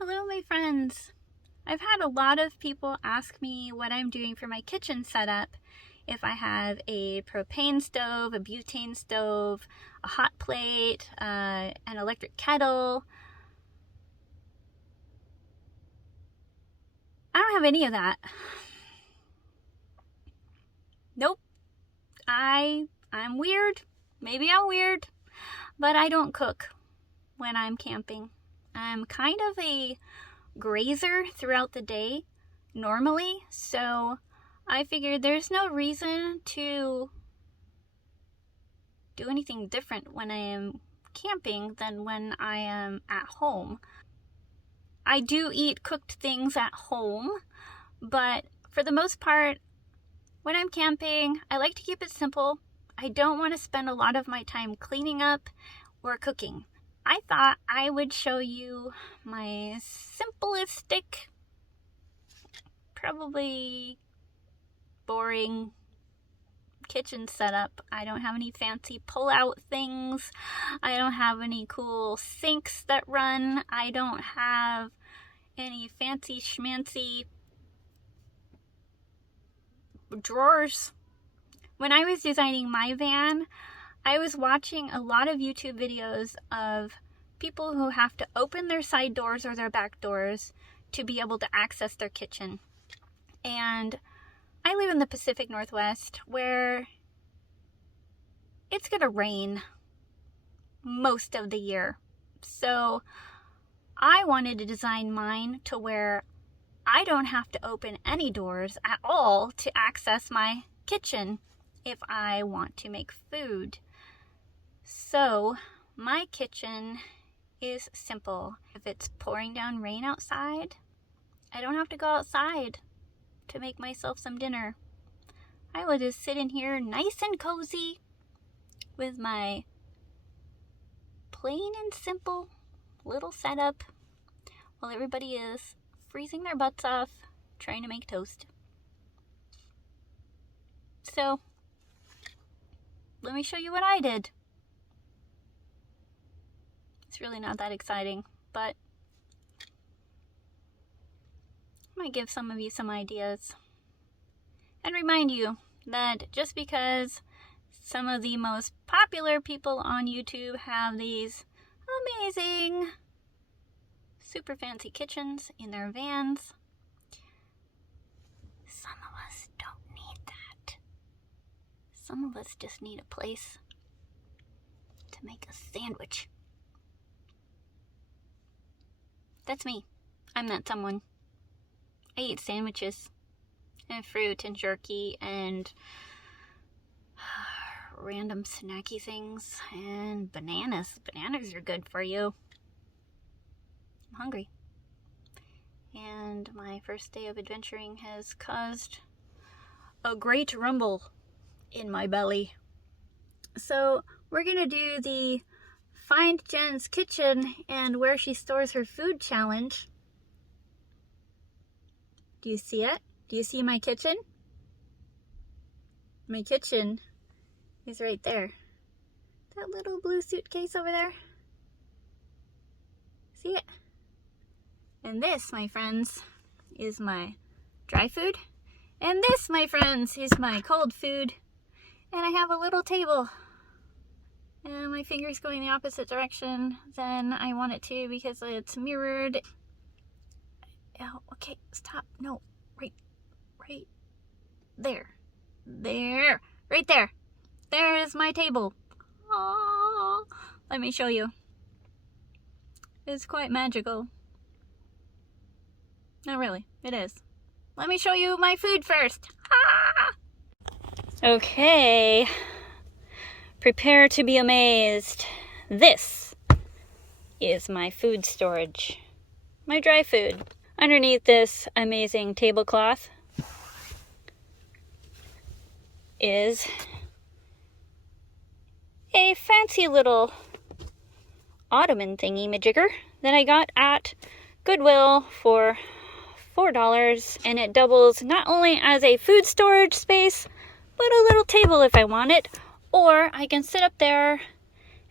Hello, my friends. I've had a lot of people ask me what I'm doing for my kitchen setup. If I have a propane stove, a butane stove, a hot plate, an electric kettle. I don't have any of that. Nope. I'm weird. Maybe I'm weird, but I don't cook when I'm camping. I'm kind of a grazer throughout the day normally, so I figured there's no reason to do anything different when I am camping than when I am at home. I do eat cooked things at home, but for the most part, when I'm camping, I like to keep it simple. I don't want to spend a lot of my time cleaning up or cooking. I thought I would show you my simplistic, probably boring kitchen setup. I don't have any fancy pull-out things. I don't have any cool sinks that run. I don't have any fancy-schmancy drawers. When I was designing my van, I was watching a lot of YouTube videos of people who have to open their side doors or their back doors to be able to access their kitchen. And I live in the Pacific Northwest where it's gonna rain most of the year. So I wanted to design mine to where I don't have to open any doors at all to access my kitchen if I want to make food. So my kitchen is simple. If it's pouring down rain outside, I don't have to go outside to make myself some dinner. I will just sit in here nice and cozy with my plain and simple little setup while everybody is freezing their butts off trying to make toast. So let me show you what I did. It's really not that exciting, but I might give some of you some ideas. And remind you that just because some of the most popular people on YouTube have these amazing, super fancy kitchens in their vans, some of us don't need that. Some of us just need a place to make a sandwich. That's me. I'm that someone. I eat sandwiches and fruit and jerky and random snacky things and bananas. Bananas are good for you. I'm hungry. And my first day of adventuring has caused a great rumble in my belly. So we're gonna do the Find Jen's Kitchen and Where She Stores Her Food challenge. Do you see it? Do you see my kitchen? My kitchen is right there. That little blue suitcase over there. See it? And this, my friends, is my dry food. And this, my friends, is my cold food. And I have a little table. And my finger's going the opposite direction than I want it to because it's mirrored. Oh, okay, stop. No, right there. There, right there. There is my table. Oh, let me show you. It's quite magical. No, really, it is. Let me show you my food first. Ah! Okay. Prepare to be amazed. This is my food storage. My dry food. Underneath this amazing tablecloth is a fancy little ottoman thingy-majigger that I got at Goodwill for $4, and it doubles not only as a food storage space, but a little table if I want it, or I can sit up there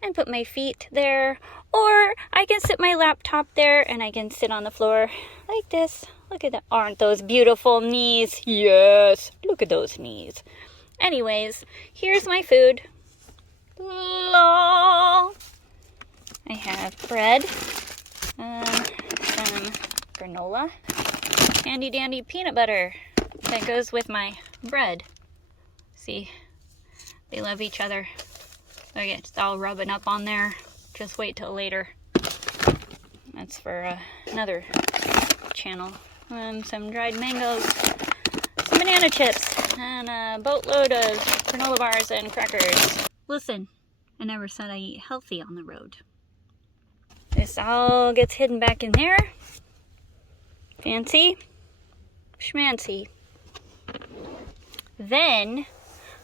and put my feet there, Or I can sit my laptop there and I can sit on the floor like this. Look at that. Aren't those beautiful knees? Yes. Look at those knees. Anyways, here's my food. Lol. I have bread, some granola, handy dandy peanut butter that goes with my bread. See, they love each other. Okay, it's all rubbing up on there. Just wait till later. That's for another channel. Some dried mangoes, some banana chips, and a boatload of granola bars and crackers. Listen, I never said I eat healthy on the road. This all gets hidden back in there. Fancy schmancy. Then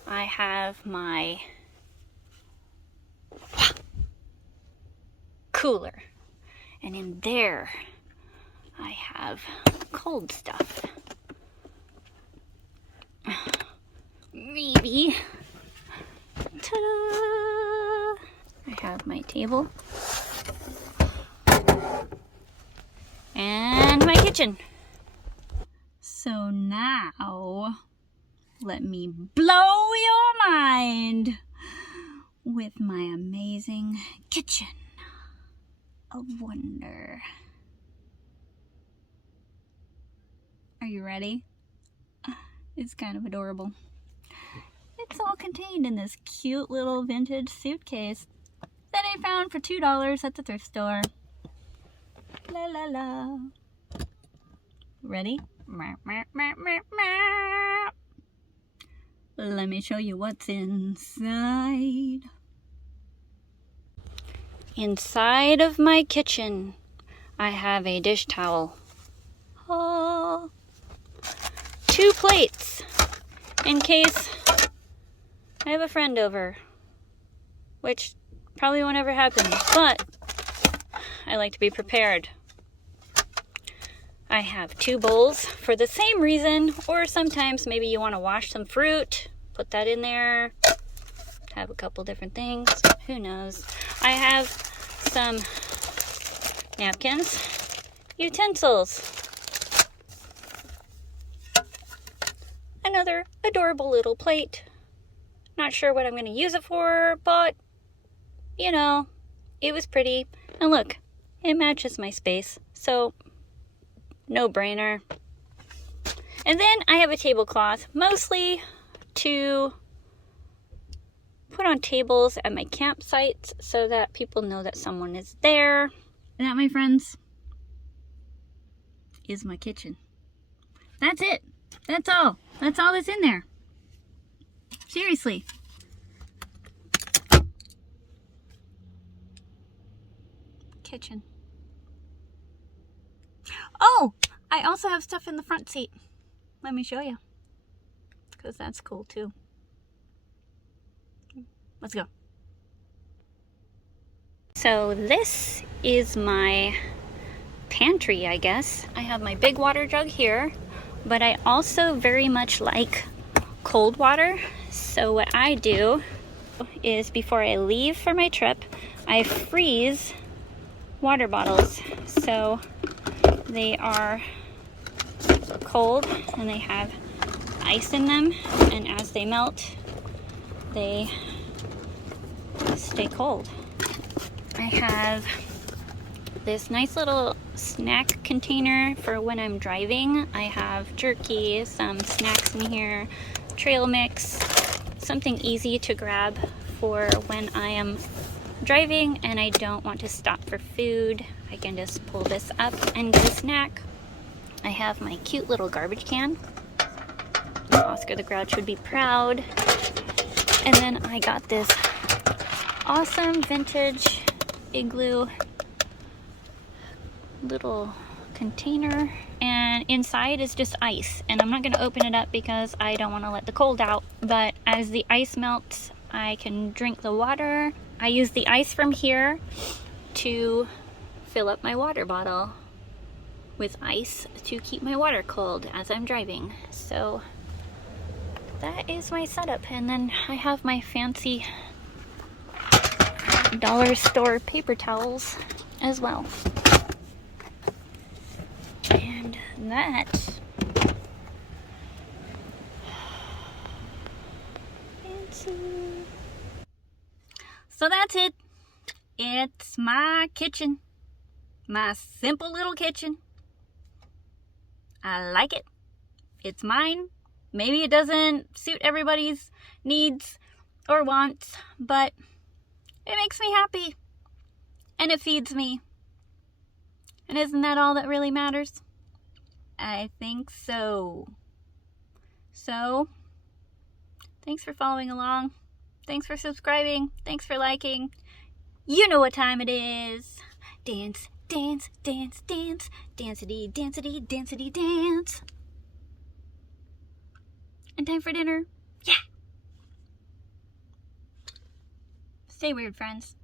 I have my cooler. And in there I have cold stuff. Maybe. Ta-da! I have my table. And my kitchen. So now, let me blow your mind with my amazing kitchen of wonder. Are you ready? It's kind of adorable. It's all contained in this cute little vintage suitcase that I found for $2 at the thrift store. La la la. Ready? Let me show you what's inside. Inside of my kitchen, I have a dish towel. Oh. 2 plates in case I have a friend over, which probably won't ever happen, but I like to be prepared. I have 2 bowls for the same reason, or sometimes maybe you want to wash some fruit, put that in there, have a couple different things, who knows. I have some napkins, utensils, another adorable little plate. Not sure what I'm going to use it for, but you know, it was pretty. And look, it matches my space, so no brainer. And then I have a tablecloth, mostly to put on tables at my campsites so that people know that someone is there. And that, my friends, is my kitchen. That's it. That's all. That's all that's in there. Seriously. Kitchen. Oh, I also have stuff in the front seat. Let me show you, because that's cool too. Let's go. So this is my pantry, I guess. I have my big water jug here, but I also very much like cold water. So what I do is before I leave for my trip, I freeze water bottles. So they are cold and they have ice in them, and as they melt, they stay cold. I have this nice little snack container for when I'm driving. I have jerky, some snacks in here, trail mix, something easy to grab for when I am driving and I don't want to stop for food. I can just pull this up and get a snack. I have my cute little garbage can. Oscar the Grouch would be proud. And then I got this awesome vintage igloo little container, and inside is just ice, and I'm not going to open it up because I don't want to let the cold out, but as the ice melts I can drink the water. I use the ice from here to fill up my water bottle with ice to keep my water cold as I'm driving. So that is my setup. And then I have my fancy dollar store paper towels as well. And that fancy. So that's it. It's my kitchen. My simple little kitchen. I like it. It's mine. Maybe it doesn't suit everybody's needs or wants, but it makes me happy. And it feeds me. And isn't that all that really matters? I think so. So, thanks for following along. Thanks for subscribing. Thanks for liking. You know what time it is. Dance, dance, dance, dance. Dancity, dancity, dancity, dance. And time for dinner. Yeah. Stay weird, friends.